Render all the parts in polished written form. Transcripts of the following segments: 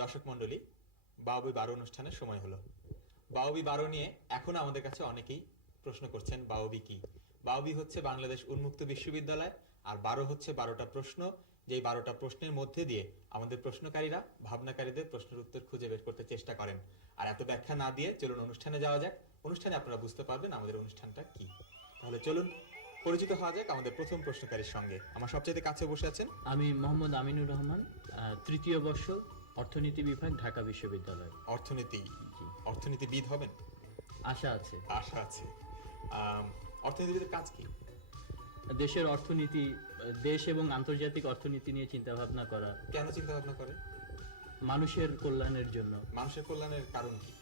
দর্শক মন্ডলী, বাউবি 12 অনুষ্ঠানের সময় হলো। বাউবি 12 নিয়ে এখন আমাদের কাছে অনেকেই প্রশ্ন করছেন বাউবি কি। বাউবি হচ্ছে বাংলাদেশ উন্মুক্ত বিশ্ববিদ্যালয়, আর 12 হচ্ছে 12টা প্রশ্ন, যেই 12টা প্রশ্নের মধ্যে দিয়ে আমাদের প্রশ্নকারীরা ভাবনাকারীদের প্রশ্নের উত্তর খুঁজে বের করতে চেষ্টা করেন। আর এত ব্যাখ্যা না দিয়ে চলুন অনুষ্ঠানে যাওয়া যাক। অনুষ্ঠানে আপনারা বুঝতে পারবেন আমাদের অনুষ্ঠানটা কি। তাহলে চলুন পরিচিত হওয়া যাক আমাদের প্রথম প্রশ্নকারীর সঙ্গে। আমার সবচেয়ে কাছে বসে আছেন আমি মোহাম্মদ আমিনুর রহমান, তৃতীয় বর্ষ, অর্থনীতি বিভাগ, ঢাকা বিশ্ববিদ্যালয়। অর্থনীতিবিদ হবেন? আশা আছে। আশা আছে। অর্থনীতিবিদের কাজ কি? দেশের অর্থনীতি, দেশ এবং আন্তর্জাতিক অর্থনীতি নিয়ে চিন্তা ভাবনা করা। কেন চিন্তা ভাবনা করে? মানুষের কল্যাণের জন্য। মানুষের কল্যাণের কারণ কি?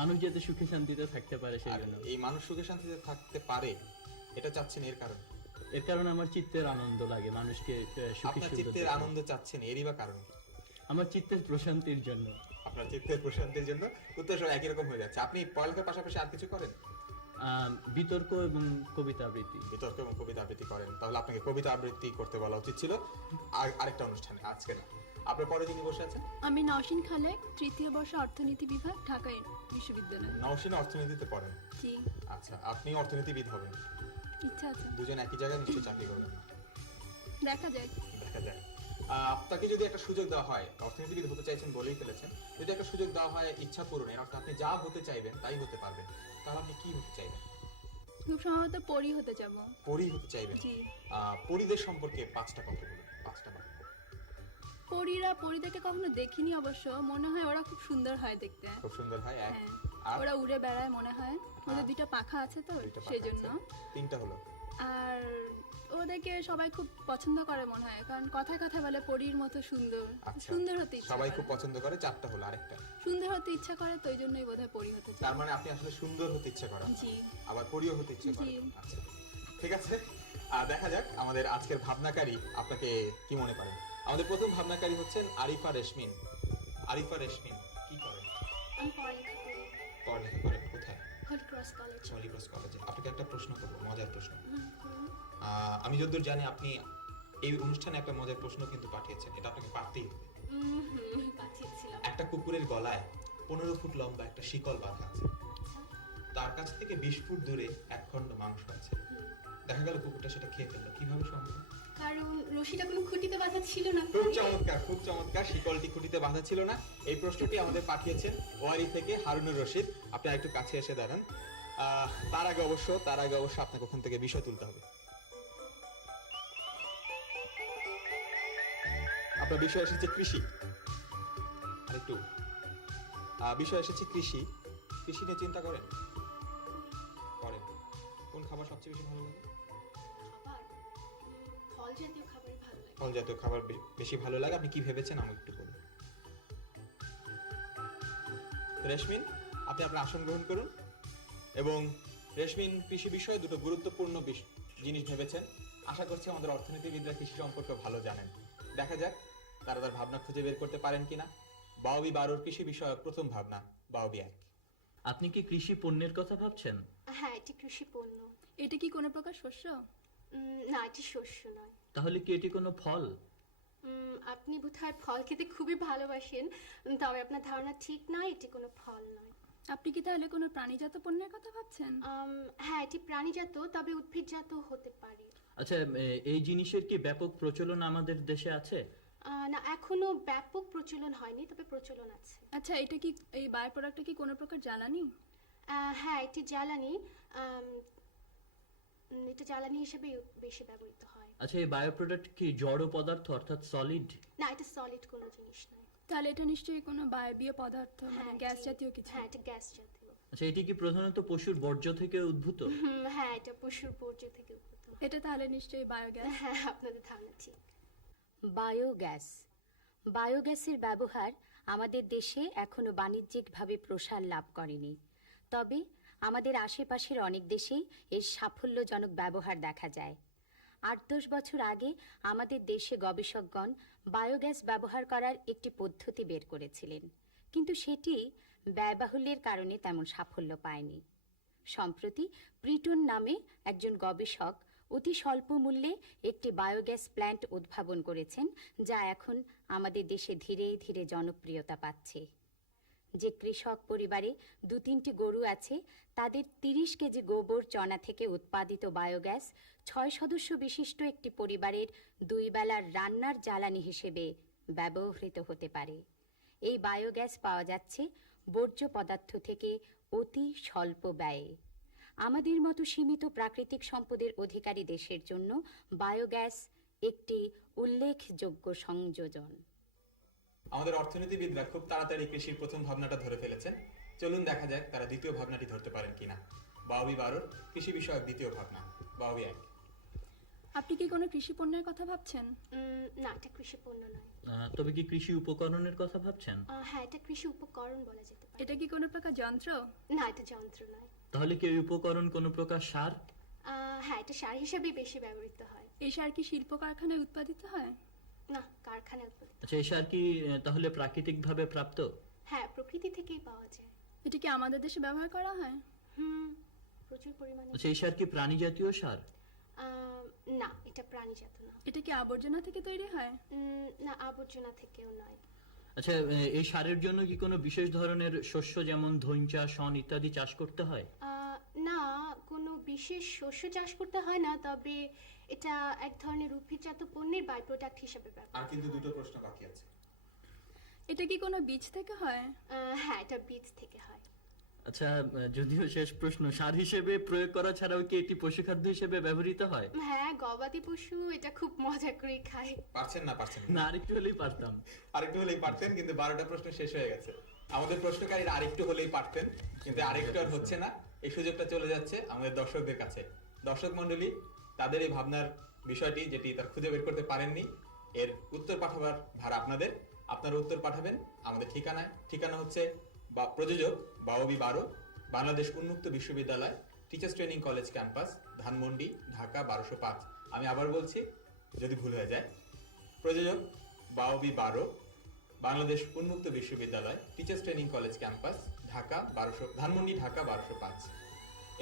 মানুষ যাতে সুখে শান্তিতে থাকতে পারে সেই জন্য। এই মানুষ সুখে শান্তিতে থাকতে পারে, এটা চাচ্ছেন এর কারণ? এর কারণ আমার চিত্তের আনন্দ লাগে মানুষকে সুখী। আপনার চিত্তের আনন্দ চাচ্ছেন, এরই বা কারণ কি? আমার চিত্তের প্রশান্তির জন্য। আপনার চিত্তের প্রশান্তির জন্য। উত্তর সব একই রকম হয়ে যাচ্ছে। আপনি পড়ালেখার পাশাপাশি আর কিছু করেন? বিতর্ক এবং কবিতা আবৃত্তি। বিতর্ক এবং কবিতা আবৃত্তি করেন, তাহলে আপনাকে কবিতা আবৃত্তি করতে বলা উচিত ছিল আরেকটা অনুষ্ঠানে, আজকে না। আপনার পরে যিনি বসে আছেন? আমি নওশিন খালেক, তৃতীয় বর্ষ, অর্থনীতি বিভাগ, ঢাকা বিশ্ববিদ্যালয়। নওশিন অর্থনীতিতে পড়েন? জি। আচ্ছা, আপনি অর্থনীতিবিদ হবেন? ইচ্ছা আছে। দুজন একই জায়গায় নিশ্চয়ই চাকরি করবেন। দেখা যায়। দেখা যায়। আপনাকে যদি একটা সুযোগ দেওয়া হয়, অর্থনীতিবিদ হতে চাইছেন বলেই ফেলেছেন, যদি একটা সুযোগ দেওয়া হয় ইচ্ছা পূরণের, অর্থাৎ আপনি যা হতে চাইবেন তাই হতে পারবেন, তাহলে আপনি কি হতে চাইবেন? খুব সম্ভবত পরী হতে যাব। পরী হতে চাইবেন? জি। পরীদের সম্পর্কে 5টা কথা বলুন, 5টা বাক্য। পরীদেরকে কখনো দেখিনি অবশ্য, মনে হয় ওরা খুব সুন্দর হয় দেখতে। খুব সুন্দর হয়, এক। হ্যাঁ, ওরা উড়ে বেড়ায় মনে হয়। ওদের 2টা পাখা আছে তো সেই জন্য। 3টা হলো। আর ওদেরকে সবাই খুব পছন্দ করে মনে হয়, কারণ কথায় কথায় বলে পরীর মতো সুন্দর। সুন্দর হতে ইচ্ছা সবাই করে। খুব পছন্দ করে। 4টা হলো, আরেকটা। সুন্দর হতে ইচ্ছা করে, তো এই জন্যই বোধহয় পরী হতে চাই। তার মানে আপনি আসলে সুন্দর হতে ইচ্ছা করেন? জি। আবার পরীও হতে ইচ্ছা জি। করেন? আচ্ছা, ঠিক আছে। দেখা যাক আমাদের আজকের ভাবনাকারী আপনাকে কি মনে করেন। আমাদের প্রথম ভাবনাকারী হচ্ছেন আরিফা রেশমিন। আরিফা রেশমিন কি করেন? আমি পড়ালেখা করি। পড়ালেখা করেন কোথায়? Holy Cross college. Holy Cross কলেজে। আপনাকে একটা প্রশ্ন করবো, মজার প্রশ্ন। আমি যতদূর জানি আপনি এই অনুষ্ঠানে একটা মজার প্রশ্ন কিন্তু পাঠিয়েছেন, এটা আপনাকে পারতেই হবে। পাঠিয়েছিলাম। একটা কুকুরের গলায় 15 ফুট লম্বা একটা শিকল বাঁধা আছে, তার কাছ থেকে 20 ফুট দূরে এক খণ্ড মাংস আছে। দেখা গেল কুকুরটা সেটা খেয়ে ফেললো, কিভাবে সম্ভব? কারণ রশিটা কোনো খুঁটিতে বাঁধা ছিল না। খুব চমৎকার, খুব চমৎকার। শিকলটি খুঁটিতে বাঁধা ছিল না। এই প্রশ্নটি আমাদের পাঠিয়েছেন ওয়ারি থেকে হারুনুর রশিদ। আপনি একটু কাছে এসে দাঁড়ান। তার আগে অবশ্য আপনাকে ওখান থেকে বিষয় তুলতে হবে। আপনার বিষয় এসেছে কৃষি। আরেকটু বিষয় এসেছে কৃষি। কৃষি নিয়ে চিন্তা করেন? করেন। কোন খাবার সবচেয়ে বেশি ভালো লাগে? খাবার, ফল জাতীয় খাবার ভালো লাগে। ফল জাতীয় খাবার বেশি ভালো লাগে। আপনি কি ভেবেছেন আমাকে একটু বলুন। রেশমিন, আপনি আপনার আসন গ্রহণ করুন। এবং রেশমিন কৃষি বিষয়ে দুটো গুরুত্বপূর্ণ জিনিস ভেবেছেন। আশা করছি আমাদের অর্থনীতিবিদরা কৃষি সম্পর্কে ভালো জানেন। দেখা যাক তারা তার ভাবনা খুঁজে বের করতে পারেন কিনা। বাউবি 12 কৃষি বিষয়ক প্রথম ভাবনা, বাউবি 1। আপনি কি কৃষি পণ্যের কথা ভাবছেন? হ্যাঁ, এটি কৃষি পণ্য। এটা কি কোনো প্রকার শস্য? না, এটি শস্য নয়। তাহলে কি এটি কোনো ফল? আপনি বোধহয় ফল খেতে খুবই ভালোবাসেন, তবে আপনার ধারণা ঠিক নয়, এটি কোনো ফল নয়। আপনি কি তাহলে কোনো প্রাণীজাত পণ্যের কথা ভাবছেন? হ্যাঁ, এটি প্রাণীজাত, তবে উদ্ভিদজাত হতে পারে। আচ্ছা, এই জিনিসের কি ব্যাপক প্রচলন আমাদের দেশে আছে? না, এখনো ব্যাপক প্রচলন হয়নি, তবে প্রচলন আছে। আচ্ছা, এটা কি, এই বাই প্রোডাক্টটা কি কোনো প্রকার জ্বালানি? হ্যাঁ, এটি জ্বালানি। এটা জ্বালানি হিসেবে বেশি ব্যবহৃত হয়। আচ্ছা, এই বায়ো প্রোডাক্ট কি জড় পদার্থ, অর্থাৎ সলিড? না, এটা সলিড কোনো জিনিস নয়। তাহলে এটা নিশ্চয়ই কোনো বায়বীয় পদার্থ, মানে গ্যাস জাতীয় কিছু। হ্যাঁ, এটা গ্যাস জাতীয়। আচ্ছা, এটি কি প্রধানত পশুর বর্জ্য থেকে উদ্ভূত? হ্যাঁ, এটা পশুর বর্জ্য থেকে উদ্ভূত। এটা তাহলে নিশ্চয়ই বায়োগ্যাস। হ্যাঁ, আপনাদের ধারণা ঠিক। বায়োগ্যাস। বায়োগ্যাসের ব্যবহার আমাদের দেশে এখনো বাণিজ্যিকভাবে প্রসার লাভ করেনি, তবে আমাদের আশেপাশের অনেক দেশেই এর সাফল্যজনক ব্যবহার দেখা যায়। 8-10 বছর আগে আমাদের দেশে গবেষকগণ বায়োগ্যাস ব্যবহার করার একটি পদ্ধতি বের করেছিলেন, কিন্তু সেটি ব্যয়বাহুল্যের কারণে তেমন সাফল্য পায়নি। সম্প্রতি প্রিটন নামে একজন গবেষক অতি স্বল্প মূল্যে একটি বায়োগ্যাস প্ল্যান্ট উদ্ভাবন করেছেন, যা এখন আমাদের দেশে ধীরে ধীরে জনপ্রিয়তা পাচ্ছে। যে কৃষক পরিবারে 2-3টি গরু আছে, তাদের 30 কেজি গোবর চনা থেকে উৎপাদিত বায়োগ্যাস 6 সদস্য বিশিষ্ট একটি পরিবারের 2 বেলার রান্নার জ্বালানি হিসেবে ব্যবহৃত হতে পারে। এই বায়োগ্যাস পাওয়া যাচ্ছে বর্জ্য পদার্থ থেকে অতি স্বল্প ব্যয়ে। আমাদের মতো সীমিত প্রাকৃতিক সম্পদের অধিকারী দেশের জন্য বায়োগ্যাস একটি উল্লেখযোগ্য সংযোজন। আমাদের অর্থনীতিবিদরা খুব তাড়াতাড়ি কৃষির প্রথম ভাবনাটা ধরে ফেলেছেন। চলুন দেখা যাক তারা দ্বিতীয় ভাবনাটি ধরতে পারেন কিনা। বাওবি 12 কৃষি বিষয়ক দ্বিতীয় ভাবনা। বাওবি 1। আপনি কি কোনো কৃষি পণ্যের কথা ভাবছেন? না, এটা কৃষি পণ্য নয়। তবে কি কৃষি উপকরণের কথা ভাবছেন? হ্যাঁ, এটা কৃষি উপকরণ বলা যেতে পারে। এটা কি কোনো প্রকার যন্ত্র? না, এটা যন্ত্র নয়। তাহলে কি এই উপকরণ কোনো প্রকার সার? হ্যাঁ, এটা সার হিসেবে বেশি ব্যবহৃত হয়। এই সার কি শিল্প কারখানায় উৎপাদিত হয়? না, কারখানায় উৎপাদিত। আচ্ছা, এই সার কি তাহলে প্রাকৃতিকভাবে প্রাপ্ত? হ্যাঁ, প্রকৃতি থেকেই পাওয়া যায়। এটা কি আমাদের দেশে ব্যবহার করা হয়? প্রচুর পরিমাণে। আচ্ছা, এই সার কি প্রাণী জাতীয় সার? না, এটা প্রাণীজাত না। এটা কি আবর্জনা থেকে তৈরি হয়? না, আবর্জনা থেকেও নয়। আচ্ছা, এই সারের জন্য কি কোনো বিশেষ ধরনের শস্য যেমন ধইঞ্চা, শন ইত্যাদি চাষ করতে হয়? না, কোনো বিশেষ শস্য চাষ করতে হয় না, তবে এটা এক ধরনের উদ্ভিদজাত পণ্যের বাই প্রোডাক্ট হিসেবে ব্যবহার। আর কিন্তু দুটো প্রশ্ন বাকি আছে। এটা কি কোনো বীজ থেকে হয়? হ্যাঁ, এটা বীজ থেকে হয়। আচ্ছা, যদিও শেষ প্রশ্ন, সার হিসেবে প্রয়োগ করা ছাড়াও কি এটি পশুখাদ্য হিসেবে ব্যবহৃত হয়? হ্যাঁ, গবাদি পশু এটা খুব মজা করে খায়। পারছেন না? না, আরেকটু হলেই পারতাম। আরেকটু হলেই পারতেন, কিন্তু 12টা প্রশ্ন শেষ হয়ে গেছে। আমাদের প্রশ্নকারীরা আরেকটু হলেই পারতেন, কিন্তু আরেকটু আর হচ্ছে না। এই সুযোগটা চলে যাচ্ছে আমাদের দর্শকদের কাছে। দর্শক মণ্ডলী, তাদের এই ভাবনার বিষয়টি যেটি তার খুঁজে বের করতে পারেননি, এর উত্তর পাঠাবার ভার আপনাদের। আপনারা উত্তর পাঠাবেন আমাদের ঠিকানায়। ঠিকানা হচ্ছে প্রযোজক বাওবি 12, বাংলাদেশ উন্মুক্ত বিশ্ববিদ্যালয়, teachers training college campus, Dhanmondi, Dhaka 1205। আমি আবার বলছি যদি ভুল হয়ে যায়। প্রযোজক বাওবি 12, বাংলাদেশ উন্মুক্ত বিশ্ববিদ্যালয়, teachers training college campus, Dhaka 1200, Dhanmondi, Dhaka 1205।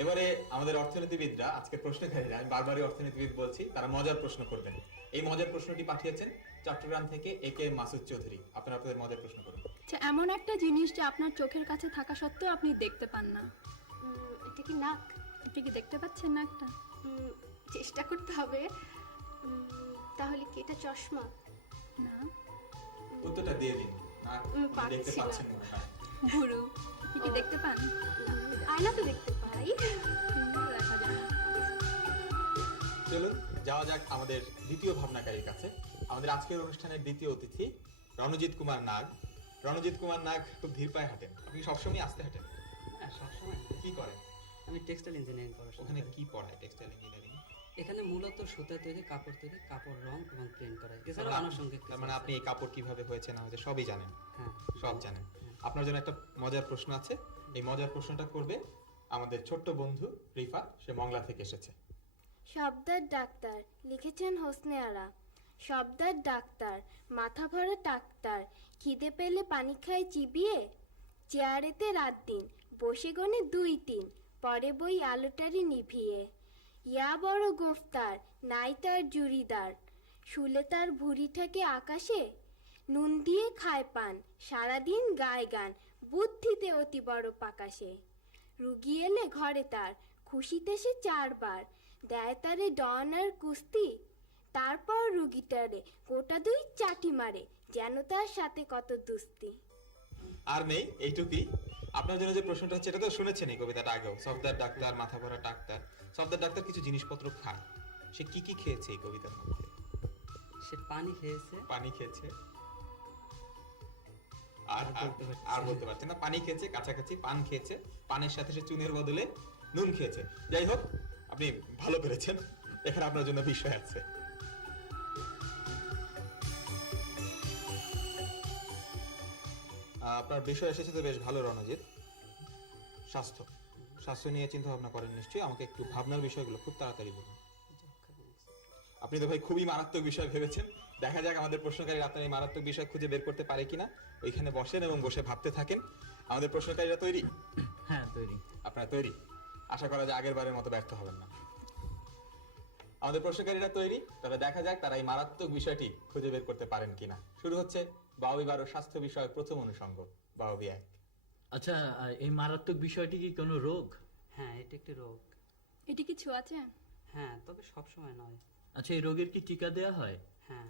এবারে আমাদের অর্থনীতিবিদরা, আজকের প্রশ্নকারীরা, আমি বারবারই অর্থনীতিবিদ বলছি, তারা মজার প্রশ্ন করবেন। এই মজার প্রশ্নটি পাঠিয়েছেন চট্টগ্রাম থেকে AK মাসুদ চৌধুরী। আপনারা আপনাদের মজার প্রশ্ন করুন। আচ্ছা, এমন একটা জিনিস যে আপনার চোখের কাছে থাকা সত্ত্বেও আপনি দেখতে পান না। এটা কি নাক? আপনি কি দেখতে পাচ্ছেন না একটা? চেষ্টা করতে হবে। তাহলে কি এটা চশমা? না। উত্তরটা দিয়ে দিন। পাচ্ছি দেখতে না। পাচ্ছেন মনে হয়। ভুরু। আপনি কি দেখতে পান? আয়না তো দেখতে পাই। দেখা যায় না। চলুন যাওয়া যাক আমাদের দ্বিতীয় ভাবনাকারীর কাছে। আমাদের আজকের অনুষ্ঠানের দ্বিতীয় অতিথি রণজিৎ কুমার নাগ। রণজিৎ কুমার নাগ খুব ধীর পায়ে হাঁটেন। আপনি সবসময় আস্তে হাঁটেন? হ্যাঁ, সবসময়। কি করেন আমি টেক্সটাইল ইঞ্জিনিয়ারিং পড়াশোনা ওখানে? করি। কি পড়ায় টেক্সটাইল ইঞ্জিনিয়ারিং? এখানে মূলত সুতা তৈরি, কাপড় তৈরি, কাপড় রং এবং প্রিন্ট করা। এছাড়াও আনুষঙ্গিক তার মানে আপনি এই কাপড় কিভাবে হয়েছে না হয়েছে সবই জানেন? হ্যাঁ, সব জানেন। আপনার জন্য একটা মজার প্রশ্ন আছে। এই মজার প্রশ্নটা করবে আমাদের ছোট্ট বন্ধু রিফা। সে মংলা থেকে এসেছে। শব্দের ডাক্তার লিখেছেন হোসনে আরা। শব্দের ডাক্তার, মাথা ভরা ডাক্তার, খিদে পেলে পানি খায় চিবিয়ে, চেয়ারেতে রাত দিন বসে গনে 2-3, পরে বই আলোটারি নিভিয়ে। ইয়া বড় গোফতার, নাই তার জুড়িদার, শুলে তার ভুঁড়ি থাকে আকাশে, নুন দিয়ে খায় পান, সারাদিন গায় গান, বুদ্ধিতে অতি বড় পাকাশে। রুগী এলে ঘরে তার, খুশিতে সে 4 বার, দেয় তারে ডন আর কুস্তি, তারপর রুগীটারে গোটা 2 চাটি মারে, যেন তার সাথে কত দুস্তি। আর নেই, এইটুকুই। আপনার জন্য যে প্রশ্নটা হচ্ছে, এটা তো শুনেছেন এই কবিতাটা আগেও। সফদার ডাক্তার, মাথা ভরা ডাক্তার। সফদার ডাক্তার কিছু জিনিসপত্র খায়। সে কি কি খেয়েছে এই কবিতার মধ্যে? সে পানি খেয়েছে। পানি খেয়েছে। আর আর বলতে পারছি আর না। বলতে পারছেন না। পানি খেয়েছে, কাছাকাছি। পান খেয়েছে, পানের সাথে সে চুনের বদলে নুন খেয়েছে। যাই হোক, আপনি ভালো পেরেছেন। এখানে আপনার জন্য বিষয় আছে। আপনার বিষয় এসেছে তো বেশ ভালো রণজিৎ। স্বাস্থ্য। স্বাস্থ্য নিয়ে চিন্তা ভাবনা করেন নিশ্চয়ই। আমাকে একটু ভাবনার বিষয়গুলো খুব তাড়াতাড়ি বলুন। আপনি তো ভাই খুবই মারাত্মক বিষয় ভেবেছেন। দেখা যাক আমাদের প্রশ্নকারীরা আপনার এই মারাত্মক বিষয় খুঁজে বের করতে পারে কিনা। ওইখানে বসেন এবং বসে ভাবতে থাকেন। আমাদের প্রশ্নকারীরা তৈরি? হ্যাঁ, তৈরি। আপনারা তৈরি? আশা করা যায় আগের বারের মতো ব্যর্থ হবেন না। আমাদের প্রশ্নকারীরা তৈরি, তবে দেখা যাক তারা এই মারাত্মক বিষয়টি খুঁজে বের করতে পারেন কিনা। শুরু হচ্ছে বাউবি বারো স্বাস্থ্য বিষয়ক প্রথম অনুষঙ্গ, বাউবি 1। আচ্ছা, এই মারাত্মক বিষয়টি কি কোনো রোগ? হ্যাঁ, এটি একটি রোগ। এটি কি ছোঁয়াচে? হ্যাঁ, তবে সব সময় নয়। আচ্ছা, এই রোগের কি টিকা দেয়া হয়? হ্যাঁ,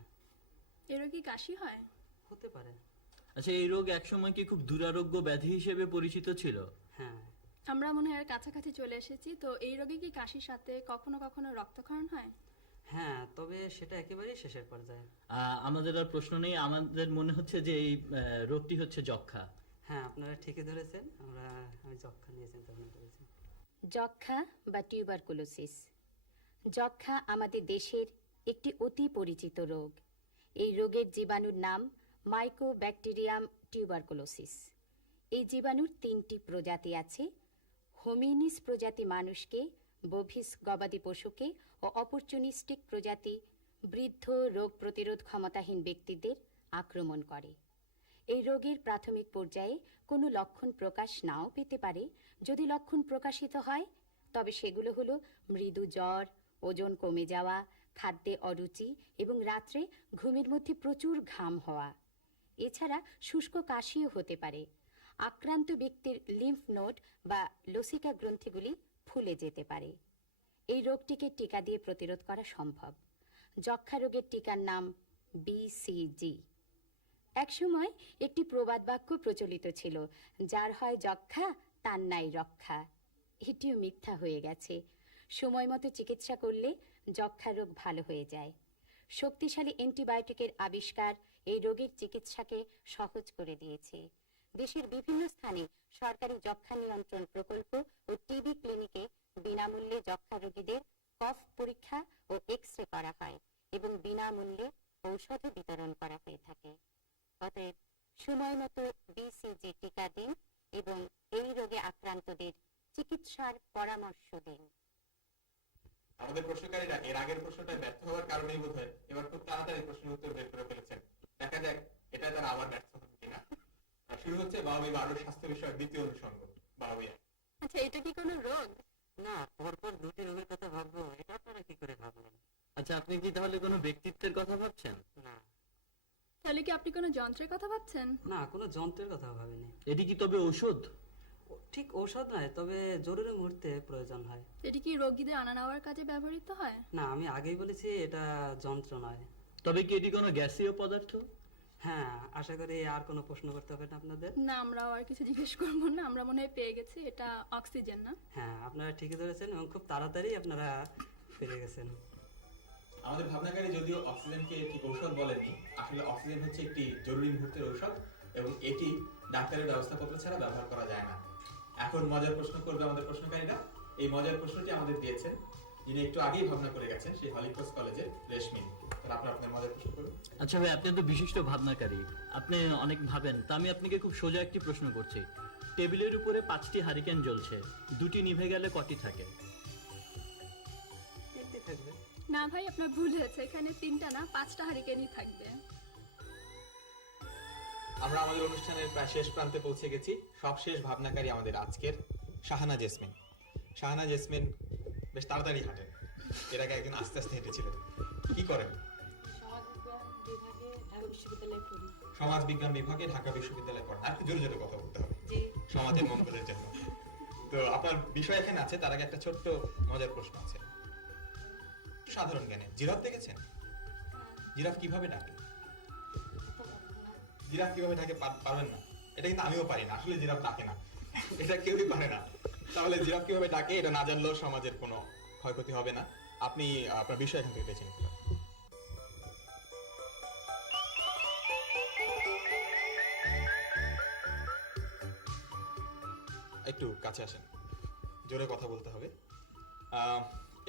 এরও কি কাশি হয়? হতে পারে। আচ্ছা, এই রোগ একসময় কি খুব দুরারোগ্য ব্যাধি হিসেবে পরিচিত ছিল? হ্যাঁ, আমরা মনে হয় এর কাছাকাছি চলে এসেছি। তো এই রোগে কি কাশির সাথে কখনো কখনো রক্তক্ষরণ হয়? হ্যাঁ, তবে সেটা একেবারেই শেষের পর্যায়ে। আমাদের আর প্রশ্ন নেই, আমাদের মনে হচ্ছে যে এই রোগটি হচ্ছে যক্ষ্মা। হ্যাঁ, আপনারা ঠিকই ধরেছেন। আমি যক্ষা নিয়ে চিন্তা ভাবনা করেছি। যক্ষ্মা বা টিউবারকুলোসিস। যক্ষ্মা আমাদের দেশের একটি অতি পরিচিত রোগ। এই রোগের জীবাণুর নাম মাইকোব্যাকটেরিয়াম টিউবারকুলোসিস। এই জীবাণুর 3টি প্রজাতি আছে। হোমিনিস প্রজাতি মানুষকে, বভিস গবাদি পশুকে ও অপরচুনিস্টিক প্রজাতি বৃদ্ধ রোগ প্রতিরোধ ক্ষমতাহীন ব্যক্তিদের আক্রমণ করে। এই রোগের প্রাথমিক পর্যায়ে কোনো লক্ষণ প্রকাশ নাও পেতে পারে। যদি লক্ষণ প্রকাশিত হয় তবে সেগুলো হলো মৃদু জ্বর, ওজন কমে যাওয়া, খাদ্যে অরুচি এবং রাত্রে ঘুমের মধ্যে প্রচুর ঘাম হওয়া। এছাড়া শুষ্ক কাশিও হতে পারে। আক্রান্ত ব্যক্তির লিম্ফ নোড বা লসিকা গ্রন্থিগুলি ফুলে যেতে পারে। এই রোগটিকে টিকা দিয়ে প্রতিরোধ করা সম্ভব। যক্ষ্মা রোগের টিকার নাম BCG। একসময় একটি প্রবাদ বাক্য প্রচলিত ছিল, যার হয় যক্ষ্মা তার নাই রক্ষা। এটিও মিথ্যা হয়ে গেছে। সময় মতো চিকিৎসা করলে যক্ষ্মা রোগ ভালো হয়ে যায়। শক্তিশালী অ্যান্টিবায়োটিকের আবিষ্কার এই রোগের চিকিৎসাকে সহজ করে দিয়েছে। দেশের বিভিন্ন স্থানে সরকারি যক্ষ্মা নিয়ন্ত্রণ প্রকল্প ও টিবি ক্লিনিকে বিনামূল্যে যক্ষ্মা রোগীদের কফ পরীক্ষা ও এক্স-রে করা হয় এবং বিনামূল্যে ঔষধও বিতরণ করা হয়ে থাকে। অতএব সময় মতো BCG টিকা দিন এবং এই রোগে আক্রান্তদের চিকিৎসার পরামর্শ দিন। আমাদের প্রশ্নকারীরা এর আগের প্রশ্নটা ব্যর্থ হওয়ার কারণেই বোধহয় এবার খুব তাড়াতাড়ি প্রশ্নের উত্তর বের করে ফেলেছেন। দেখা যাক এটা তারা আবার ব্যর্থ হবে কিনা। শুরু হচ্ছে বাউবি বারো স্বাস্থ্য বিষয়ক দ্বিতীয় অনুষঙ্গ, বাউবি 1। আচ্ছা, এটা কি কোনো রোগ? না, পরপর দুটি রোগের কথা ভাববো, এটা আপনারা কি করে ভাবলেন? আচ্ছা, আপনি কি তাহলে কোনো ব্যক্তিত্বের কথা ভাবছেন? না, তাহলে কি আপনি কোনো যন্ত্রের কথা ভাবছেন? না, কোনো যন্ত্রের কথা ভাবিনি। এটি কি তবে ঔষধ? ঠিক ঔষধ নয়, তবে জরুরি মুহূর্তে প্রয়োজন হয়। এটি কি রোগীদের আনা নেওয়ার কাজে ব্যবহৃত হয়? না, আমি আগেই বলেছি এটা যন্ত্র নয়। তবে কি এটি কোনো গ্যাসীয় পদার্থ? হ্যাঁ, আশা করি আর কোনো প্রশ্ন করতে হবে না আপনাদের। না, আমরাও আর কিছু জিজ্ঞেস করবো না। আমরা মনে হয় পেয়ে গেছি, এটা অক্সিজেন না? হ্যাঁ, আপনারা ঠিকই ধরেছেন এবং খুব তাড়াতাড়ি আপনারা পেরে গেছেন। আমাদের ভাবনাকারী যদিও অক্সিজেনকে ঠিক ঔষধ বলেননি, আসলে অক্সিজেন হচ্ছে একটি জরুরি মুহূর্তের ঔষধ এবং এটি ডাক্তারের ব্যবস্থাপত্র ছাড়া ব্যবহার করা যায় না। এখন মজার প্রশ্ন করবে আমাদের প্রশ্নকারীরা। এই মজার প্রশ্নটি আমাদের দিয়েছেন যিনি একটু আগেই ভাবনা করে গেছেন, সেই হলিক্রস কলেজের রেশমিন। তাহলে আপনার মজার প্রশ্ন করুন। আচ্ছা ভাই, আপনি তো বিশিষ্ট ভাবনাকারী, আপনি অনেক ভাবেন। তা আমি আপনাকে খুব সোজা একটি প্রশ্ন করছি। টেবিলের উপরে 5টি হারিকেন জ্বলছে, 2টি নিভে গেলে কটি থাকে? তিনটি থাকবে। না ভাই, আপনার ভুল হয়েছে। এখানে 3টা না 5টা হারিকেনই থাকবে। আমরা আমাদের অনুষ্ঠানের প্রায় শেষ প্রান্তে পৌঁছে গেছি। সবশেষ ভাবনাকারী আমাদের আজকের শাহানা জেসমিন। শাহানা জেসমিন বেশ তাড়াতাড়ি হাঁটেন, এর আগে একদিন আস্তে আস্তে হেঁটেছিলেন। কি করেন? সমাজ বিজ্ঞান বিভাগে ঢাকা বিশ্ববিদ্যালয়ে পড়েন। আর একটু জোরে জোরে কথা বলতে হবে সমাজের মঙ্গলের জন্য। তো আপনার বিষয় এখানে আছে, তার আগে একটা ছোট্ট মজার প্রশ্ন আছে। সাধারণ জ্ঞানে জিরাফ দেখেছেন? জিরাফ কিভাবে ডাকে? জিরাফ কিভাবে ডাকে পারবেন না? এটা কিন্তু আমিও পারি না। আসলে জিরাফ ডাকে না, এটা কেউই পারে না। তাহলে জিরাফ কিভাবে ডাকে এটা না জানলেও সমাজের কোনো ক্ষয়ক্ষতি হবে না। আপনি আপনার বিষয় এখান থেকে বেছে নিতে পারেন। একটু কাছে আসেন, জোরে কথা বলতে হবে।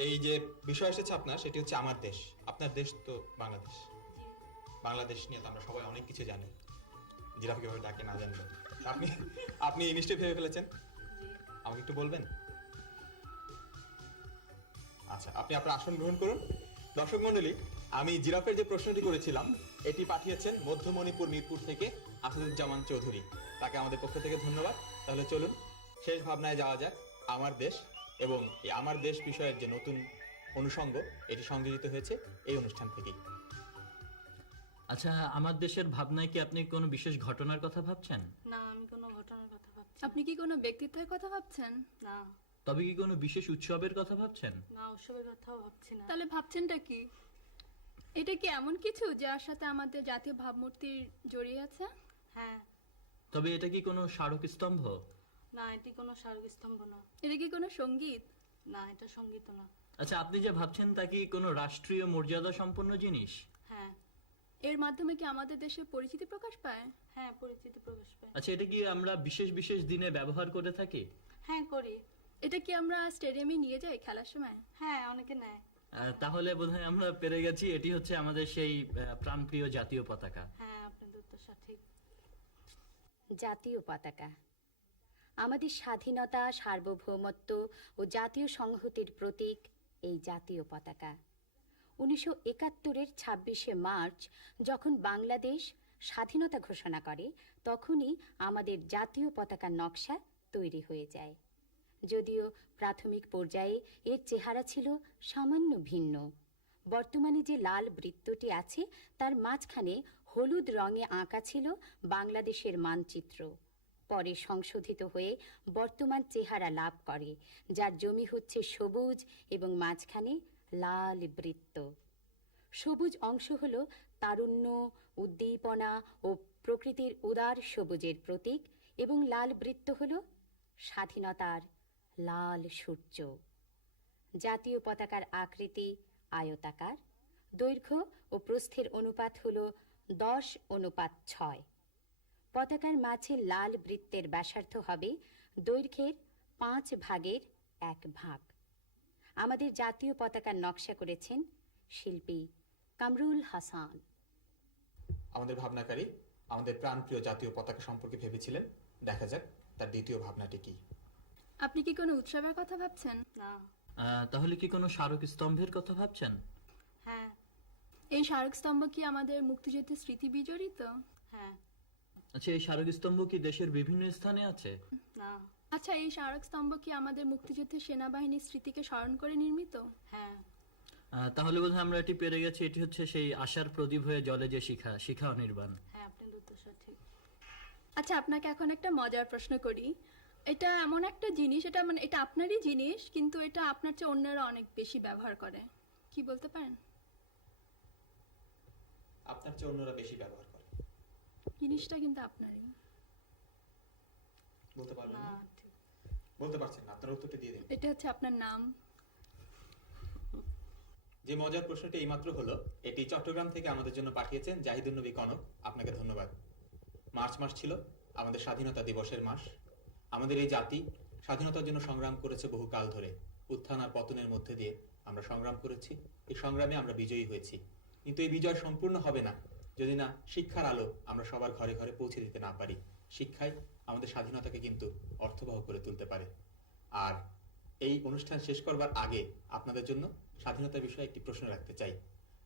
এই যে বিষয় এসেছে আপনার, সেটি হচ্ছে আমার দেশ। আপনার দেশ তো বাংলাদেশ। বাংলাদেশ নিয়ে তো আমরা সবাই অনেক কিছু জানি, জিরাফ কিভাবে ডাকে না জানলে। আপনি আপনি নিশ্চয়ই ভেবে ফেলেছেন, আমাকে একটু বলবেন? আচ্ছা, আপনি আপনার আসন গ্রহণ করুন। দর্শক মণ্ডলী, আমি জিরাফের যে প্রশ্নটি করেছিলাম এটি পাঠিয়েছেন মধ্য মণিপুর মিরপুর থেকে আসাদুজ্জামান চৌধুরী। তাকে আমাদের পক্ষ থেকে ধন্যবাদ। তাহলে চলুন শেষ ভাবনায় যাওয়া যাক, আমার দেশ। এবং এই আমার দেশ বিষয়ের যে নতুন অনুষঙ্গ এটি সংযোজিত হয়েছে এই অনুষ্ঠান থেকেই। আচ্ছা, আমার দেশের ভাবনায় কি আপনি কোনো বিশেষ ঘটনার কথা ভাবছেন? না, আমি কোনো ঘটনার কথা ভাবছি আপনি কি কোনো ব্যক্তিত্বের কথা ভাবছেন? না। তবে কি কোনো বিশেষ উৎসবের কথা ভাবছেন? না, উৎসবের কথাও ভাবছি না। তাহলে ভাবছেনটা কি? এটা কি এমন কিছু যার সাথে আমাদের জাতীয় ভাবমূর্তির জড়িয়ে আছে? হ্যাঁ। তবে এটা কি কোনো স্মারক স্তম্ভ? না, এটি কোনো স্মারকস্তম্ভ না। এটা কি কোনো সঙ্গীত? না, এটা সঙ্গীত না। আচ্ছা, আপনি যে ভাবছেন তা কি কোনো রাষ্ট্রীয় মর্যাদা সম্পন্ন জিনিস? হ্যাঁ। এর মাধ্যমে কি আমাদের দেশের পরিচিতি প্রকাশ পায়? হ্যাঁ, পরিচিতি প্রকাশ পায়। আচ্ছা, এটা কি আমরা বিশেষ বিশেষ দিনে ব্যবহার করে থাকি? হ্যাঁ, করি। এটা কি আমরা স্টেডিয়ামে নিয়ে যাই খেলার সময়? হ্যাঁ, অনেকে নেয়। তাহলে বোধহয় আমরা পেরে গেছি, এটি হচ্ছে আমাদের সেই প্রাণপ্রিয় জাতীয় পতাকা। হ্যাঁ, আপনাদের উত্তর সঠিক। জাতীয় পতাকা আমাদের স্বাধীনতা, সার্বভৌমত্ব ও জাতীয় সংহতির প্রতীক এই জাতীয় পতাকা। 1971-এর 26শে মার্চ যখন বাংলাদেশ স্বাধীনতা ঘোষণা করে, তখনই আমাদের জাতীয় পতাকার নকশা তৈরি হয়ে যায়। যদিও প্রাথমিক পর্যায়ে এর চেহারা ছিল সামান্য ভিন্ন। বর্তমানে যে লাল বৃত্তটি আছে তার মাঝখানে হলুদ রঙে আঁকা ছিল বাংলাদেশের মানচিত্র। পরে সংশোধিত হয়ে বর্তমান চেহারা লাভ করে, যার জমি হচ্ছে সবুজ এবং মাঝখানে লাল বৃত্ত। সবুজ অংশ হল তারুণ্য, উদ্দীপনা ও প্রকৃতির উদার সবুজের প্রতীক, এবং লাল বৃত্ত হল স্বাধীনতার লাল সূর্য। জাতীয় পতাকার আকৃতি আয়তাকার, দৈর্ঘ্য ও প্রস্থের অনুপাত হল 10:6। পতাকার মাঝে লাল বৃত্তের ব্যাসার্ধ হবে দৈর্ঘ্যের 1/5 আমাদের জাতীয় পতাকার নকশা করেছেন শিল্পী কামরুল হাসান। আমাদের ভাবনাকারী আমাদের প্রাণপ্রিয় জাতীয় পতাকা সম্পর্কে ভেবেছিলেন। দেখা যাক তার দ্বিতীয় ভাবনাটি কি। আপনি কি কোনো উৎসবের কথা ভাবছেন? না। তাহলে কি কোনো স্মারক স্তম্ভের কথা ভাবছেন? হ্যাঁ। এই স্মারকস্তম্ভ কি আমাদের মুক্তিযুদ্ধের স্মৃতি বিজড়িত? হ্যাঁ। আচ্ছা, এই স্মারক স্তম্ভ কি দেশের বিভিন্ন স্থানে আছে? না। আচ্ছা, এই স্মারকস্তম্ভ কি আমাদের মুক্তিযুদ্ধের সেনাবাহিনীর স্মৃতিকে স্মরণ করে নির্মিত? হ্যাঁ। তাহলে বোধহয় আমরা এটি পেরে গেছি, এটি হচ্ছে সেই আশার প্রদীপ হয়ে জলে যে শিখা, শিখা অনির্বাণ। হ্যাঁ, আপনাদের উত্তর সঠিক। আচ্ছা, আপনাকে এখন একটা মজার প্রশ্ন করি। এটা এমন একটা জিনিস, এটা আপনারই জিনিস, কিন্তু এটা আপনার চেয়ে অন্যরা অনেক বেশি ব্যবহার করে। কি বলতে পারেন? আপনার চেয়ে অন্যরা বেশি ব্যবহার করে, জিনিসটা কিন্তু আপনারই। বলতে পারবেন না, না? ঠিক। বলতে পারছেন না, আপনার উত্তরটা দিয়ে দিন। এটা হচ্ছে আপনার নাম। যে মজার প্রশ্নটি এইমাত্র হলো, এটি চট্টগ্রাম থেকে আমাদের জন্য পাঠিয়েছেন জাহিদুন নবী কনক। আপনাকে ধন্যবাদ। মার্চ মাস ছিল আমাদের স্বাধীনতা দিবসের মাস। আমাদের এই জাতি স্বাধীনতার জন্য সংগ্রাম করেছে বহু কাল ধরে। উত্থান আর পতনের মধ্যে দিয়ে আমরা সংগ্রাম করেছি। এই সংগ্রামে আমরা বিজয়ী হয়েছি, কিন্তু এই বিজয় সম্পূর্ণ হবে না যদি না শিক্ষার আলো আমরা সবার ঘরে ঘরে পৌঁছে দিতে না পারি। শিক্ষাই আমাদের স্বাধীনতাকে কিন্তু অর্থবহ করে তুলতে পারে। আর এই অনুষ্ঠান শেষ করবার আগে আপনাদের জন্য স্বাধীনতার বিষয়ে একটি প্রশ্ন রাখতে চাই।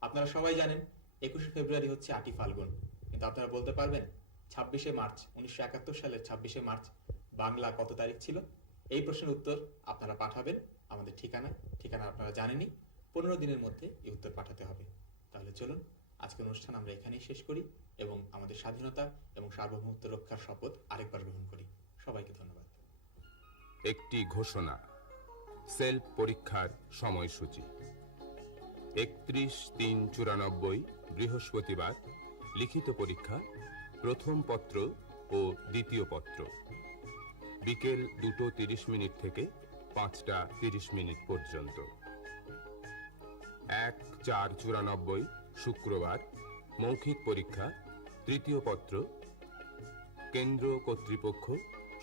আপনারা সবাই জানেন 21শে ফেব্রুয়ারি হচ্ছে 8ই ফাল্গুন, কিন্তু আপনারা বলতে পারবেন 26শে মার্চ 1971 সালের 26শে মার্চ বাংলা কত তারিখ ছিল? এই প্রশ্নের উত্তর আপনারা পাঠাবেন আমাদের ঠিকানা আপনারা জানেনই। 15 দিনের মধ্যে এই উত্তর পাঠাতে হবে। তাহলে চলুন আজকের অনুষ্ঠান আমরা এখানেই শেষ করি এবং আমাদের স্বাধীনতা এবং সার্বভৌমত্ব রক্ষার শপথ আরেকবার গ্রহণ করি। সবাইকে ধন্যবাদ। একটি ঘোষণা। সেলফ পরীক্ষার সময়সূচি 31/3/94 বৃহস্পতিবার। লিখিত পরীক্ষা প্রথম পত্র ও দ্বিতীয় পত্র বিকেল 2:30 থেকে 5:30 পর্যন্ত। 1/4/94 শুক্রবার মৌখিক পরীক্ষা তৃতীয় পত্র। কেন্দ্র কর্তৃপক্ষ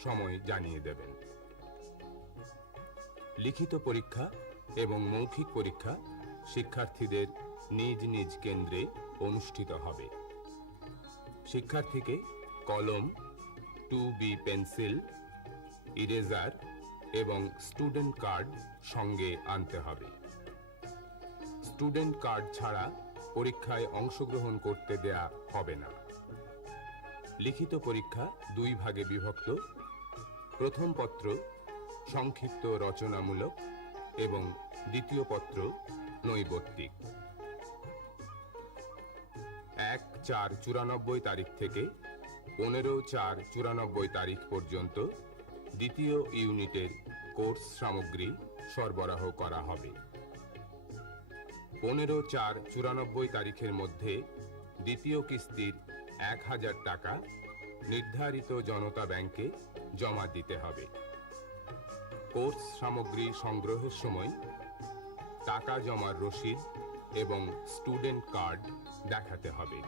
সময় জানিয়ে দেবেন। লিখিত পরীক্ষা এবং মৌখিক পরীক্ষা শিক্ষার্থীদের নিজ নিজ কেন্দ্রে অনুষ্ঠিত হবে। শিক্ষার্থীকে কলম, 2B পেন্সিল, ইরেজার এবং স্টুডেন্ট কার্ড সঙ্গে আনতে হবে। স্টুডেন্ট কার্ড ছাড়া পরীক্ষায় অংশগ্রহণ করতে দেয়া হবে না। লিখিত পরীক্ষা 2 ভাগে বিভক্ত। প্রথম পত্র সংক্ষিপ্ত রচনামূলক এবং দ্বিতীয় পত্র নৈবত্তিক। 1/4/94 তারিখ থেকে 15/4/94 তারিখ পর্যন্ত দ্বিতীয় ইউনিটের কোর্স সামগ্রী সরবরাহ করা হবে। 15/4/94 তারিখের মধ্যে দ্বিতীয় কিস্তির 1000 টাকা নির্ধারিত জনতা ব্যাংকে জমা দিতে হবে। কোর্স সামগ্রী সংগ্রহের সময় টাকা জমার রসিদ এবং স্টুডেন্ট কার্ড দেখাতে হবে।